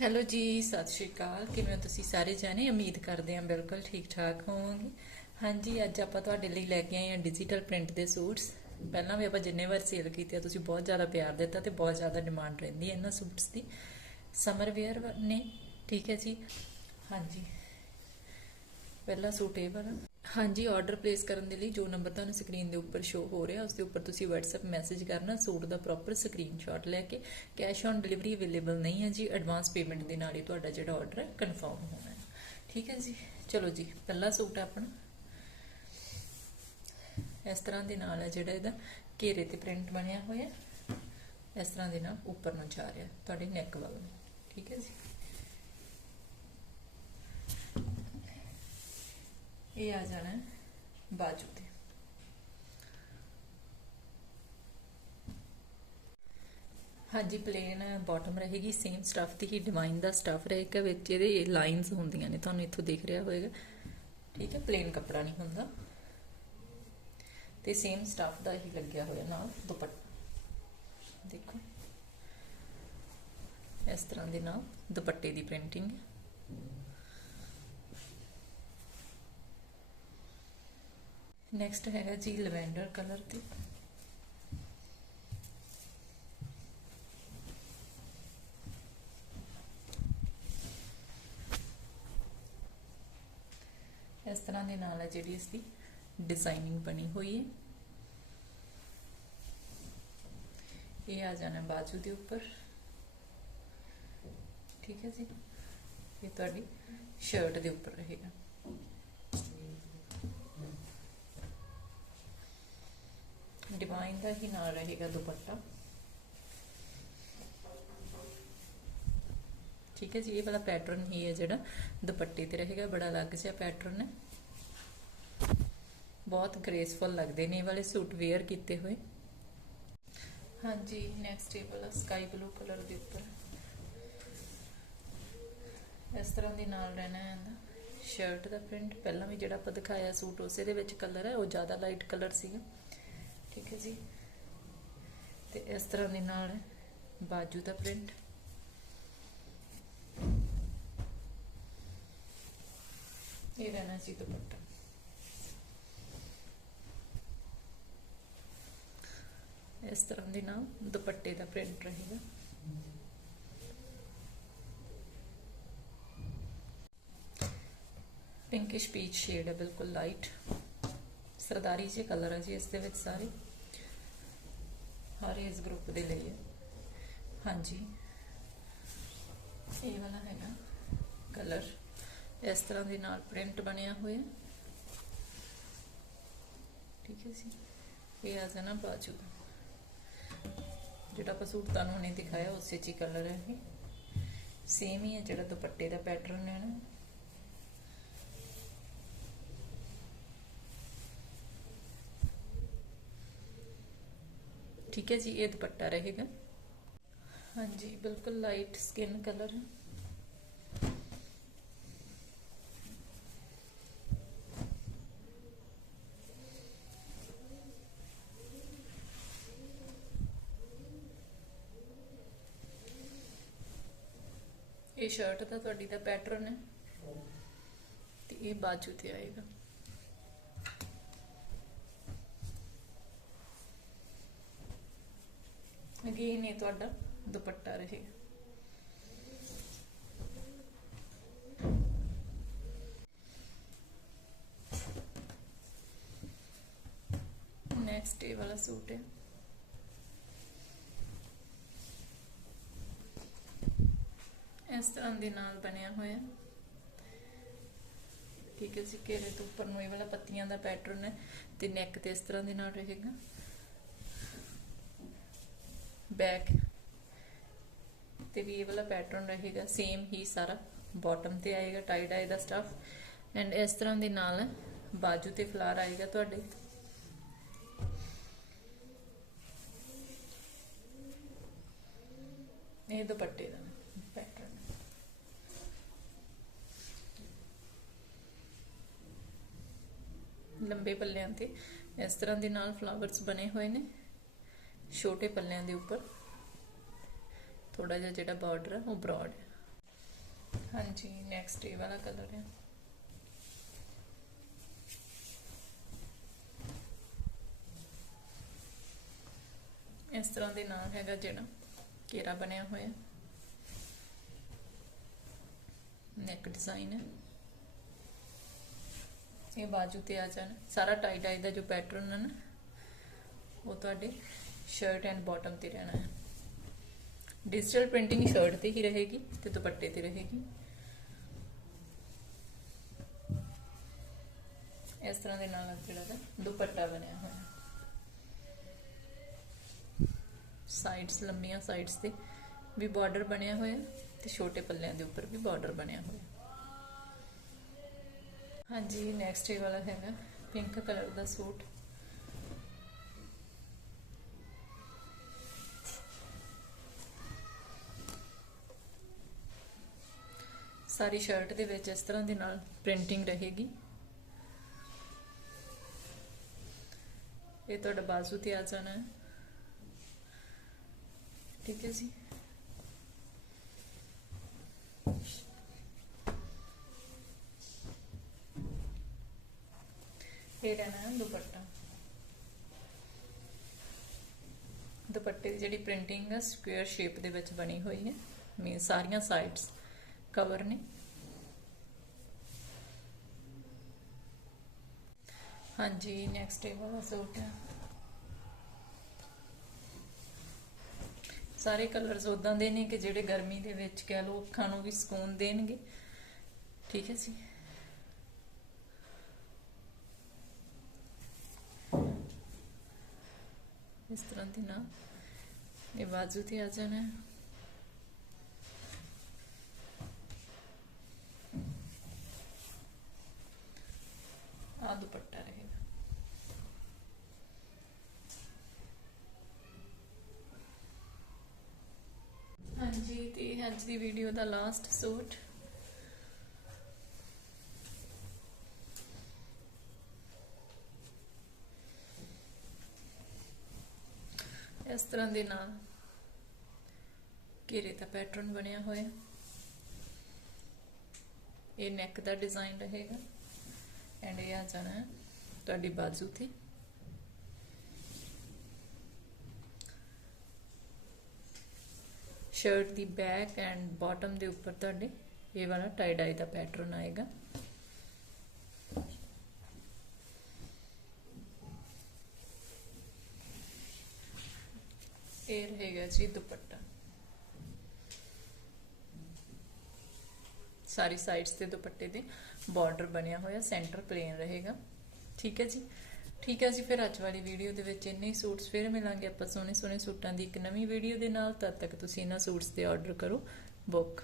Hello ਜੀ, ਸਤਿ ਸ਼੍ਰੀ ਅਕਾਲ। ਕਿਵੇਂ ਹੋ ਤੁਸੀਂ ਸਾਰੇ ਜਾਣੇ? ਉਮੀਦ ਕਰਦੇ ਹਾਂ ਬਿਲਕੁਲ ਠੀਕ ਠਾਕ ਹੋਵੋਗੇ। ਹਾਂਜੀ, ਅੱਜ ਆਪਾਂ ਤੁਹਾਡੇ ਲਈ ਲੈ ਕੇ ਆਏ ਹਾਂ ਡਿਜੀਟਲ ਪ੍ਰਿੰਟ ਦੇ ਸੂਟਸ। ਪਹਿਲਾਂ ਵੀ ਆਪਾਂ ਜਿੰਨੇ ਵਾਰ ਸੇਲ ਕੀਤੇ ਆ, ਤੁਸੀਂ ਬਹੁਤ ਜ਼ਿਆਦਾ ਪਿਆਰ ਦਿੱਤਾ ਤੇ ਬਹੁਤ ਜ਼ਿਆਦਾ ਡਿਮਾਂਡ ਰਹਿੰਦੀ ਹੈ ਇਹਨਾਂ ਸੂਟਸ ਦੀ। ਸਮਰ ਵੇਅਰ ਨੇ, ਠੀਕ ਹੈ ਜੀ? ਹਾਂਜੀ। ਪਹਿਲਾ ਸੂਟ ਇਹ ਵਾਲਾ। ਹਾਂਜੀ ਆਰਡਰ ਪਲੇਸ ਕਰਨ ਦੇ ਲਈ ਜੋ ਨੰਬਰ ਤੁਹਾਨੂੰ ਸਕਰੀਨ ਦੇ ਉੱਪਰ ਸ਼ੋ ਹੋ ਰਿਹਾ ਉਸ ਦੇ ਉੱਪਰ ਤੁਸੀਂ WhatsApp ਮੈਸੇਜ ਕਰਨਾ ਸੂਟ ਦਾ ਪ੍ਰੋਪਰ ਸਕਰੀਨਸ਼ਾਟ ਲੈ ਕੇ ਕੈਸ਼ ਔਨ ਡਿਲੀਵਰੀ ਅਵੇਲੇਬਲ ਨਹੀਂ ਹੈ ਜੀ ਐਡਵਾਂਸ ਪੇਮੈਂਟ ਦੇ ਨਾਲ ਹੀ ਤੁਹਾਡਾ ਜਿਹੜਾ ਆਰਡਰ ਹੈ ਕਨਫਰਮ ਹੋਣਾ ਹੈ। ਠੀਕ ਹੈ ਜੀ? ਚਲੋ ਜੀ, ਪਹਿਲਾ ਸੂਟ ਹੈ ਆਪਣਾ। ਇਸ ਤਰ੍ਹਾਂ ਦੇ ਨਾਲ ਹੈ ਜਿਹੜਾ ਇਹਦਾ, ਘੇਰੇ ਤੇ ਪ੍ਰਿੰਟ ਬਣਿਆ ਹੋਇਆ। ਇਸ ਤਰ੍ਹਾਂ ਦੇ ਨਾਲ ਉੱਪਰ ਨੂੰ ਜਾ ਰਿਹਾ, ਤੁਹਾਡੇ ਨੈਕ ਵੱਲ। ਨੂੰ ਠੀਕ ਹੈ ਜੀ? ਇਹ ਆ ਜਾਣਾ ਬਾਜੂ ਤੇ। ਹਾਂਜੀ ਪਲੇਨ ਬਾਟਮ ਰਹੇਗੀ ਸੇਮ ਸਟਫ ਦੀ ਹੀ ਡਿਜ਼ਾਈਨ ਦਾ ਸਟਫ ਰਹੇਗਾ, ਵਿੱਚ ਇਹਦੇ ਲਾਈਨਸ ਹੁੰਦੀਆਂ ਨੇ, ਤੁਹਾਨੂੰ ਇੱਥੋਂ ਦਿਖ ਰਿਹਾ ਹੋਵੇਗਾ ਠੀਕ ਹੈ ਪਲੇਨ ਕੱਪੜਾ ਨਹੀਂ ਹੁੰਦਾ। ਤੇ ਸੇਮ ਸਟਫ ਦਾ ਹੀ ਲੱਗਿਆ ਹੋਇਆ ਨਾਲ, ਦੁਪੱਟਾ। ਦੇਖੋ। ਇਸ ਤਰ੍ਹਾਂ ਦੇ ਨਾਲ ਦੁਪੱਟੇ ਦੀ ਪ੍ਰਿੰਟਿੰਗ ਹੈ ਨੈਕਸਟ ਹੈਗਾ ਜੀ ਲਵੈਂਡਰ ਕਲਰ ਤੇ। ਇਸ ਤਰ੍ਹਾਂ ਦੇ ਨਾਲ ਹੈ ਜਿਹੜੀ ਇਸ ਦੀ ਡਿਜ਼ਾਈਨਿੰਗ ਬਣੀ ਹੋਈ ਹੈ। ਇਹ ਆ ਜਾਣਾ ਬਾਜੂ ਦੇ ਉੱਪਰ। ਠੀਕ ਹੈ ਜੀ। ਇਹ ਤੁਹਾਡੀ ਸ਼ਰਟ ਦੇ ਉੱਪਰ ਰਹੇਗਾ। ਡਿਜ਼ਾਈਨ ਦਾ ਹੀ ਨਾਲ ਰਹੇਗਾ ਦੁਪੱਟਾ। ਠੀਕ ਹੈ ਜੀ, ਇਹ ਵਾਲਾ ਪੈਟਰਨ ਹੀ ਹੈ ਜਿਹੜਾ ਦੁਪੱਟੇ ਤੇ ਰਹੇਗਾ, ਬੜਾ ਅਲੱਗ ਜਿਹਾ ਪੈਟਰਨ ਹੈ। ਬਹੁਤ ਗ੍ਰੇਸਫੁਲ ਲੱਗਦੇ ਨੇ ਇਹ ਵਾਲੇ ਸੂਟ ਵੇਅਰ ਕੀਤੇ ਹੋਏ। ਹਾਂਜੀ ਨੈਕਸਟ ਇਹ ਵਾਲਾ ਸਕਾਈ ਬਲੂ ਕਲਰ ਦੇ ਉੱਪਰ। ਇਸ ਤਰ੍ਹਾਂ ਦੇ ਨਾਲ ਰਹਿਣਾ ਹੈ ਇਹਦਾ। ਸ਼ਰਟ ਦਾ ਪ੍ਰਿੰਟ ਪਹਿਲਾਂ ਵੀ ਜਿਹੜਾ ਆਪਾਂ ਦਿਖਾਇਆ ਸੂਟ, ਉਸੇ ਦੇ ਵਿੱਚ ਕਲਰ ਹੈ, ਉਹ ਜ਼ਿਆਦਾ ਲਾਈਟ ਕਲਰ ਸੀਗਾ। ਠੀਕ ਹੈ ਜੀ। ਤੇ ਇਸ ਤਰ੍ਹਾਂ ਦੇ ਨਾਲ ਬਾਜੂ ਦਾ ਪ੍ਰਿੰਟ ਇਹ ਰਹਿਣਾ ਸੀ ਦੁਪੱਟਾ। ਇਸ ਤਰ੍ਹਾਂ ਦੇ ਨਾਲ ਦੁਪੱਟੇ ਦਾ ਪ੍ਰਿੰਟ ਰਹੇਗਾ। ਪਿੰਕਿਸ਼ ਪੀਚ ਸ਼ੇਡ ਹੈ, ਬਿਲਕੁਲ ਲਾਈਟ ਸਰਦਾਰੀ ਜਿਹੇ ਕਲਰ ਹੈ ਜੀ, ਇਸ ਦੇ ਵਿੱਚ ਸਾਰੇ। ਹਰ ਏਜ ਗਰੁੱਪ ਦੇ ਲਈ ਹੈ ਹਾਂਜੀ। ਇਹ ਵਾਲਾ ਹੈਗਾ ਕਲਰ। ਇਸ ਤਰ੍ਹਾਂ ਦੇ ਨਾਲ ਪ੍ਰਿੰਟ ਬਣਿਆ ਹੋਇਆ। ਠੀਕ ਹੈ ਜੀ। ਇਹ ਆ ਜਾਣਾ ਬਾਜੂ। ਜਿਹੜਾ ਆਪਾਂ ਸੂਟ ਤੁਹਾਨੂੰ ਹੁਣੇ ਦਿਖਾਇਆ, ਉਸੇ ਚ ਹੀ ਕਲਰ ਹੈ ਇਹ। ਸੇਮ ਹੀ ਹੈ ਜਿਹੜਾ ਦੁਪੱਟੇ ਦਾ ਪੈਟਰਨ ਹੈ ਨਾ। ਠੀਕ ਹੈ ਜੀ, ਇਹ ਦੁਪੱਟਾ ਰਹੇਗਾ। ਹਾਂਜੀ, ਬਿਲਕੁਲ ਲਾਈਟ ਸਕਿਨ ਕਲਰ ਇਹ ਸ਼ਰਟ ਦਾ ਤੁਹਾਡੀ ਦਾ ਪੈਟਰਨ ਹੈ। ਤੇ ਇਹ ਬਾਜੂ ਤੇ ਆਏਗਾ। ਅਗੇਨ ਇਹ ਤੁਹਾਡਾ, ਦੁਪੱਟਾ ਰਹੇਗਾ ਨੈਕਸਟ ਇਹ ਵਾਲਾ ਸੂਟ ਹੈ। ਇਸ ਤਰ੍ਹਾਂ ਦੇ ਨਾਲ ਬਣਿਆ ਹੋਇਆ। ਠੀਕ ਹੈ ਜੀ ਘੇਰੇ ਤੋਂ ਉੱਪਰ ਨੂੰ ਇਹ ਵਾਲਾ ਪੱਤੀਆਂ ਦਾ ਪੈਟਰਨ ਹੈ ਤੇ ਨੈਕ ਤੇ ਇਸ ਤਰ੍ਹਾਂ ਦੇ ਨਾਲ ਰਹੇਗਾ। ਬੈਕ ਤੇ ਵੀ ਇਹ ਵਾਲਾ ਪੈਟਰਨ ਰਹੇਗਾ ਸੇਮ ਹੀ ਸਾਰਾ। ਬਾਟਮ ਤੇ ਆਏਗਾ ਟਾਈ ਡਾਈ ਦਾ ਸਟਫ ਐਂਡ ਇਸ ਤਰ੍ਹਾਂ ਦੇ ਨਾਲ ਬਾਜੂ ਤੇ ਫਲਾਰ ਆਏਗਾ ਤੁਹਾਡੇ। ਇਹ ਦੁਪੱਟੇ ਦਾ ਪੈਟਰਨ ਲੰਬੇ ਪੱਲਿਆਂ ਤੇ ਇਸ ਤਰ੍ਹਾਂ ਦੇ ਨਾਲ ਫਲਾਵਰਸ ਬਣੇ ਹੋਏ ਨੇ। ਛੋਟੇ ਪੱਲਿਆਂ ਦੇ ਉੱਪਰ। ਥੋੜਾ ਜਿਹਾ ਜਿਹੜਾ ਬਾਰਡਰ ਹੈ ਉਹ ਬ੍ਰੌਡ ਹੈ ਹਾਂਜੀ ਨੈਕਸਟ ਇਹ ਵਾਲਾ ਕਲਰ ਹੈ ਇਸ ਤਰ੍ਹਾਂ ਦੇ ਨਾਲ ਹੈਗਾ ਜਿਹੜਾ ਘੇਰਾ ਬਣਿਆ ਹੋਇਆ। ਨੈਕ ਡਿਜ਼ਾਈਨ ਹੈ ਇਹ ਬਾਜੂ ਤੇ ਆ ਜਾਣਾ। ਸਾਰਾ ਟਾਈ ਟਾਈ ਦਾ ਜੋ ਪੈਟਰਨ ਹੈ ਨਾ, ਉਹ ਤੁਹਾਡੇ ਸ਼ਰਟ ਐਂਡ ਬਾਟਮ ਤੇ ਰਹਿਣਾ ਹੈ। ਡਿਜੀਟਲ ਪ੍ਰਿੰਟਿੰਗ ਸ਼ਰਟ ਤੇ ਹੀ ਰਹੇਗੀ ਤੇ ਦੁਪੱਟੇ ਤੇ ਰਹੇਗੀ। ਇਸ ਤਰ੍ਹਾਂ ਦੇ ਨਾਲ ਜਿਹੜਾ ਦਾ ਦੁਪੱਟਾ ਬਣਿਆ ਹੋਇਆ ਸਾਈਡਸ ਲੰਮੀਆਂ ਸਾਈਡਸ ਤੇ ਵੀ ਬਾਰਡਰ ਬਣਿਆ ਹੋਇਆ ਤੇ ਛੋਟੇ ਪੱਲਿਆਂ ਦੇ ਉੱਪਰ ਵੀ ਬਾਰਡਰ ਬਣਿਆ ਹੋਇਆ ਹਾਂਜੀ ਨੈਕਸਟ ਇਹ ਵਾਲਾ ਹੈਗਾ ਪਿੰਕ ਕਲਰ ਦਾ ਸੂਟ। ਸਾਰੀ ਸ਼ਰਟ ਦੇ ਵਿੱਚ ਇਸ ਤਰ੍ਹਾਂ ਦੇ ਨਾਲ ਪ੍ਰਿੰਟਿੰਗ ਰਹੇਗੀ। ਇਹ ਤੁਹਾਡਾ ਬਾਜ਼ੂ ਤੇ ਆ ਜਾਣਾ ਹੈ। ਠੀਕ ਹੈ ਜੀ। ਇਹ ਰਹਿਣਾ ਹੈ ਦੁਪੱਟਾ। ਦੁਪੱਟੇ ਦੀ ਜਿਹੜੀ ਪ੍ਰਿੰਟਿੰਗ ਹੈ ਸਕੁਅਰ ਸ਼ੇਪ ਦੇ ਵਿੱਚ ਬਣੀ ਹੋਈ ਹੈ। ਮੀਨ ਸਾਰੀਆਂ ਸਾਈਡਸ ਕਵਰ ਹਾਂਜੀ ਨੈਕਸਟ ਇਹ ਵਾਲਾ ਸੂਟ ਹੈ ਸਾਰੇ ਕਲਰਸ ਉਦਾਂ ਦੇ ਨੇ ਕਿ ਜਿਹੜੇ ਗਰਮੀ ਦੇ ਵਿੱਚ ਕਹਿ ਲੋ ਅੱਖਾਂ ਨੂੰ ਵੀ ਸਕੂਨ ਦੇਣਗੇ। ਠੀਕ ਹੈ ਜੀ। ਇਸ ਤਰ੍ਹਾਂ ਦੀ ਨਾ ਇਹ ਬਾਜੂ ਤੇ ਆ ਜਾਣਾ। ਹੈ ਦੁਪੱਟਾ ਰਹੇਗਾ। ਹਾਂਜੀ, ਤੇ ਅੱਜ ਦੀ ਵੀਡੀਓ ਦਾ ਲਾਸਟ ਸੂਟ ਇਸ ਤਰ੍ਹਾਂ ਦੇ ਨਾਲ ਘੇਰੇ ਦਾ ਪੈਟਰਨ ਬਣਿਆ ਹੋਇਆ। ਇਹ ਨੈਕ ਦਾ ਡਿਜ਼ਾਈਨ ਰਹੇਗਾ। ਐਂਡ ਇਹ ਆ ਜਾਣਾ ਤੁਹਾਡੀ ਬਾਜ਼ੂ ਤੇ। ਸ਼ਰਟ ਦੀ ਬੈਕ ਐਂਡ ਬਾਟਮ ਦੇ ਉੱਪਰ ਤੁਹਾਡੇ ਇਹ ਵਾਲਾ ਟਾਈ ਡਾਈ ਦਾ ਪੈਟਰਨ ਆਏਗਾ। ਇਹ ਰਹੇਗਾ ਜੀ ਦੁਪੱਟਾ। ਸਾਰੀ ਸਾਈਡਸ ਤੇ ਦੁਪੱਟੇ ਦੇ ਬਾਰਡਰ ਬਣਿਆ ਹੋਇਆ ਸੈਂਟਰ ਪਲੇਨ ਰਹੇਗਾ। ਠੀਕ ਹੈ ਜੀ? ਠੀਕ ਹੈ ਜੀ, ਫਿਰ ਅੱਜ ਵਾਲੀ ਵੀਡੀਓ ਦੇ ਵਿੱਚ ਇੰਨੇ ਹੀ ਸੂਟਸ ਫਿਰ ਮਿਲਾਂਗੇ। ਆਪਾਂ ਸੋਹਣੇ ਸੋਹਣੇ ਸੂਟਾਂ ਦੀ ਇੱਕ ਨਵੀਂ ਵੀਡੀਓ ਦੇ ਨਾਲ, ਤਦ ਤੱਕ ਤੁਸੀਂ ਇਹਨਾਂ ਸੂਟਸ ਦੇ ਆਰਡਰ ਕਰੋ ਬੁੱਕ